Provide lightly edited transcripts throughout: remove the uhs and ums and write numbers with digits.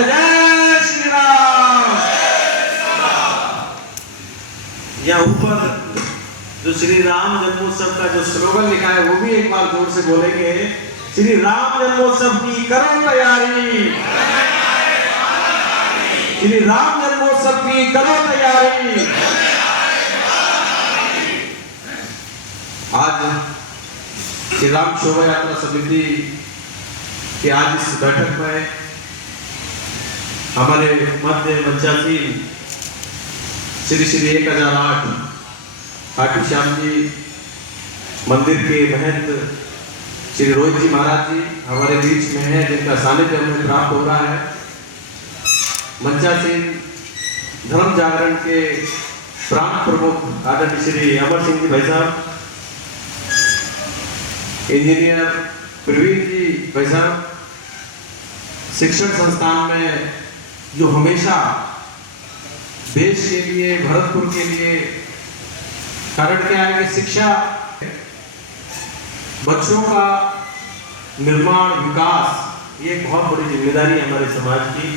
जय जय श्री राम। यहाँ ऊपर जो श्री राम जन्मोत्सव का जो स्लोगन लिखा है वो भी एक बार जोर से बोलेंगे। श्री राम जन्मोत्सव की करो तैयारी, श्री राम जन्मोत्सव की करो तैयारी। आज श्री राम शोभा यात्रा समिति की आज इस बैठक में हमारे मध्य मंचासीन श्री श्री 1008 खाटू श्याम जी मंदिर के महंत श्री रोहित जी महाराज जी हमारे बीच में हैं, जिनका सानिध्य हमें प्राप्त हो रहा है। मंचासीन धर्म जागरण के प्रांत प्रमुख आदरणीय श्री अमर सिंह जी भाई साहब, इंजीनियर प्रवीण जी भाई साहब, शिक्षण संस्थान में जो हमेशा देश के लिए, भरतपुर के लिए कारण क्या है कि शिक्षा, बच्चों का निर्माण, विकास, ये एक बहुत बड़ी जिम्मेदारी है हमारे समाज की।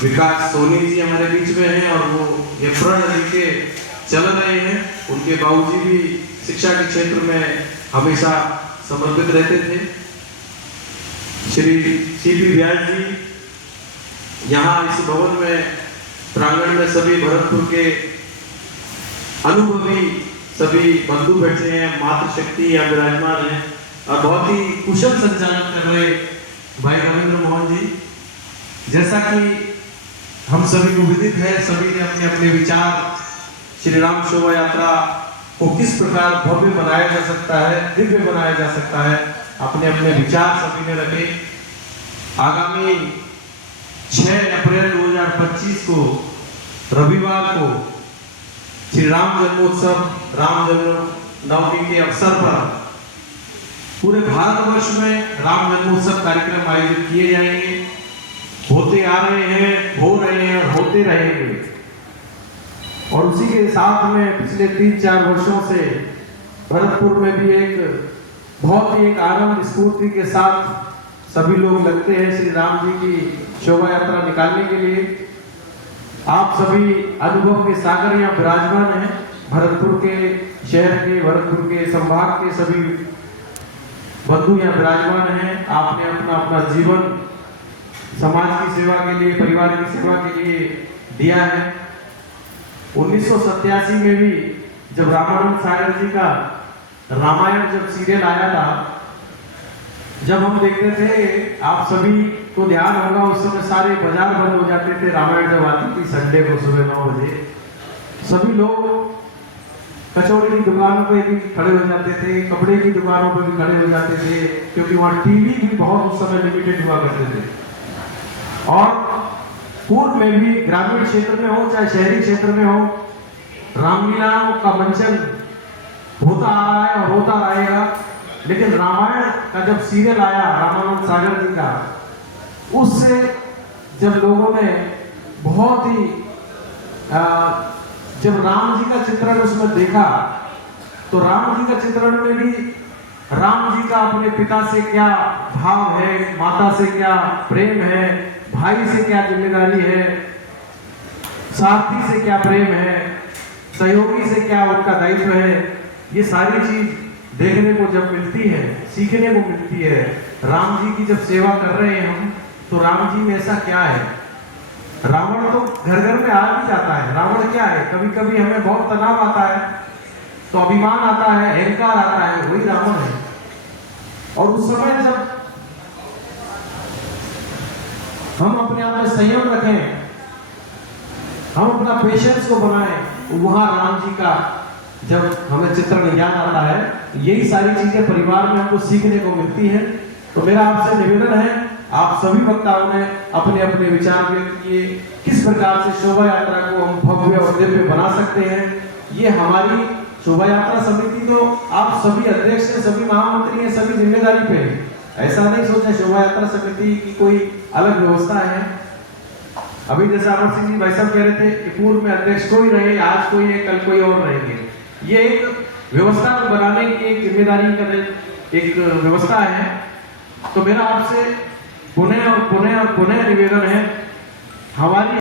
विकास सोनी जी हमारे बीच में हैं और वो ये प्रण लेके चल रहे हैं। उनके बाबूजी भी शिक्षा के क्षेत्र में हमेशा समर्पित रहते थे। श्री सीपी व्यास जी यहाँ इस भवन में प्रांगण में सभी भरतपुर के अनुभवी सभी बंधु बैठे हैं, मातृशक्ति या विराजमान है और बहुत ही कुशल संचालन कर रहे भाई रविंद्र मोहन जी। जैसा कि हम सभी को विदित है, सभी ने अपने अपने विचार श्री राम शोभा यात्रा को किस प्रकार भव्य बनाया जा सकता है, दिव्य बनाया जा सकता है, अपने अपने विचार सभी ने रखे। आगामी 6 अप्रैल 2025 को रविवार को श्री राम जन्मोत्सव, राम जन्मनवमी के अवसर पर पूरे भारतवर्ष में राम जन्मोत्सव कार्यक्रम आयोजित किए जाएंगे। होते आ रहे हैं, हो रहे हैं और होते रहेंगे। और उसी के साथ में पिछले 3-4 वर्षों से भरतपुर में भी एक बहुत ही एक आनंद स्फूर्ति के साथ सभी लोग लगते हैं श्री राम जी की शोभा यात्रा निकालने के लिए। आप सभी अनुभव के सागर यहाँ विराजमान हैं। भरतपुर के शहर के, भरतपुर के संभाग के सभी बंधु यहाँ विराजमान हैं। आपने अपना अपना जीवन समाज की सेवा के लिए, परिवार की सेवा के लिए दिया है। 1987 में भी जब रामानंद सागर जी का रामायण जब सीरियल आया था, जब हम देखते थे, आप सभी को ध्यान होगा उस समय सारे बाजार बंद हो जाते थे। रामायण जब आती थी संडे को सुबह 9 बजे, सभी लोग कचौड़ी की दुकानों पे भी खड़े हो जाते थे, कपड़े की दुकानों पे भी खड़े हो जाते थे, क्योंकि वहाँ टीवी भी बहुत उस समय लिमिटेड हुआ करते थे। और पूर्व में भी ग्रामीण क्षेत्र में हो चाहे शहरी क्षेत्र में हो, रामलीलाओं का मंचन होता आ रहा है और होता रहेगा। लेकिन रामायण का जब सीरियल आया रामानंद सागर जी का, उससे जब लोगों ने बहुत ही जब राम जी का चित्रण उसमें देखा, तो राम जी का चित्रण में भी राम जी का अपने पिता से क्या भाव है, माता से क्या प्रेम है, भाई से क्या जिम्मेदारी है, साथी से क्या प्रेम है, सहयोगी से क्या उनका दायित्व है, ये सारी चीज देखने को जब मिलती है, सीखने को मिलती है। राम जी की जब सेवा कर रहे हैं हम, तो राम जी में ऐसा क्या है। रावण तो घर घर में आ भी जाता है। रावण क्या है, कभी कभी हमें बहुत तनाव आता है तो अभिमान आता है, अहंकार आता है, वही रावण है। और उस समय जब हम अपने आप में संयम रखें, हम अपना पेशेंस को बनाएं, वहां राम जी का जब हमें चित्रण याद आता है, यही सारी चीजें परिवार में हमको सीखने को मिलती है। तो मेरा आपसे निवेदन है, आप सभी वक्ताओं ने अपने अपने विचार व्यक्त किए, किस प्रकार से शोभा यात्रा को हम भव्य और दिव्य बना सकते हैं। ये हमारी शोभा यात्रा समिति, तो आप सभी अध्यक्ष हैं, सभी महामंत्री हैं, सभी जिम्मेदारी पे हैं। ऐसा नहीं सोचा शोभा यात्रा समिति की कोई अलग व्यवस्था है। अभी जैसा अमर सिंह जी भाई साहब कह रहे थे कि पूर्व में अध्यक्ष कोई रहे, आज कोई है, कल कोई और रहेंगे। ये एक व्यवस्था को बनाने की एक जिम्मेदारी का एक व्यवस्था है। तो मेरा आपसे पुनः और पुनः और पुनः निवेदन है हमारी